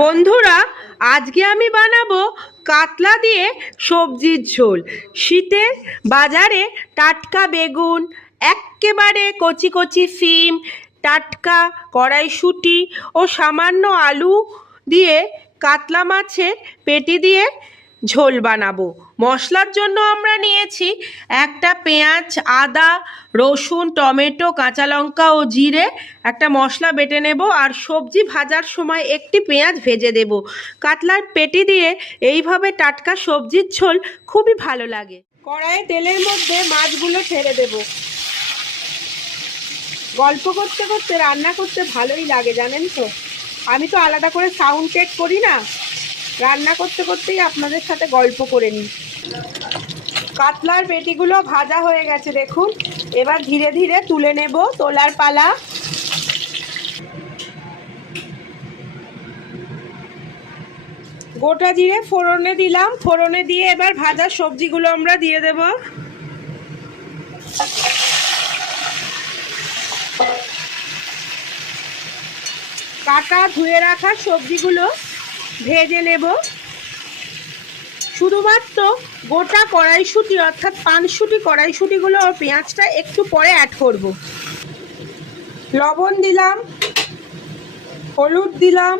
বন্ধুরা, আজকে আমি বানাবো কাতলা দিয়ে সবজির ঝোল। শীতে বাজারে টাটকা বেগুন, এক্কেবারে কচি কচি সিম, টাটকা কড়াইশুঁটি ও সামান্য আলু দিয়ে কাতলা মাছের পেটি দিয়ে ঝোল বানাবো। মশলার জন্য আমরা নিয়েছি একটা পেঁয়াজ, আদা, রসুন, টমেটো, কাঁচা লঙ্কা ও জিরে। একটা মশলা বেটে নেব আর সবজি ভাজার সময় একটি পেঁয়াজ ভেজে দেব। কাতলার পেটি দিয়ে এইভাবে টাটকা সবজির ঝোল খুবই ভালো লাগে। কড়াইয়ে তেলের মধ্যে মাছগুলো ছেড়ে দেব। গল্প করতে করতে রান্না করতে ভালোই লাগে, জানেন তো। আমি তো আলাদা করে সাউন্ড চেক করি না, রান্না করতে করতেই আপনাদের সাথে গল্প করে নিই। কাতলার পেটিগুলো ভাজা হয়ে গেছে দেখুন। এবার ধীরে ধীরে তুলে নেব, তোলার পালা। গোটা জিরে ফোড়নে দিলাম, ফোড়নে দিয়ে এবার ভাজা সবজিগুলো আমরা দিয়ে দেব। কাটা ধুয়ে রাখা সবজিগুলো ভেজে নেব। শুধুমাত্র গোটা কড়াইশুঁটি অর্থাৎ পানশুঁটি কড়াইশুঁটিগুলো আর পেঁয়াজটা একটু পরে অ্যাড করব। লবণ দিলাম, হলুদ দিলাম।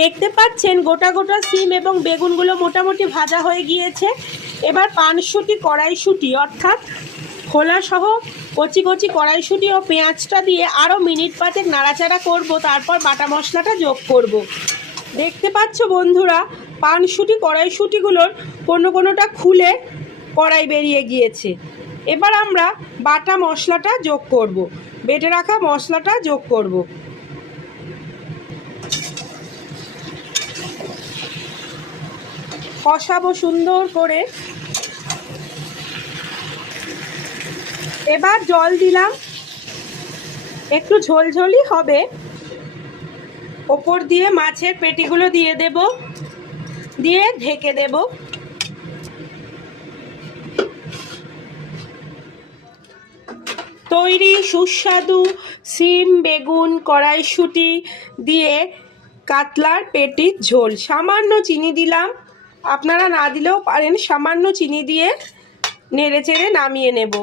দেখতে পাচ্ছেন গোটা গোটা সিম এবং বেগুনগুলো মোটামুটি ভাজা হয়ে গিয়েছে। এবার পানশুঁটি কড়াইশুঁটি অর্থাৎ খোলাসহ কচি কচি কড়াইশুঁটি ও পেঁয়াজটা দিয়ে আরও মিনিট পাঁচেক নাড়াচাড়া করব, তারপর বাটা মশলাটা যোগ করব। দেখতে পাচ্ছ বন্ধুরা, পানশুঁটি কড়াইশুঁটিগুলোর কোনোটা খুলে কড়াই বেরিয়ে গিয়েছে। এবার আমরা বাটা মশলাটা যোগ করব, বেটে রাখা মশলাটা যোগ করব। কষাবো সুন্দর করে। এবার জল দিলাম, একটু ঝোলঝোলই হবে। ওপর দিয়ে মাছের পেটিগুলো দিয়ে দেব, দিয়ে ঢেকে দেব। তৈরি সুস্বাদু সিম, বেগুন, কড়াইশুঁটি দিয়ে কাতলার পেটির ঝোল। সামান্য চিনি দিলাম, আপনারা না দিলেও পারেন। সামান্য চিনি দিয়ে নেড়ে চেড়ে নামিয়ে নেব।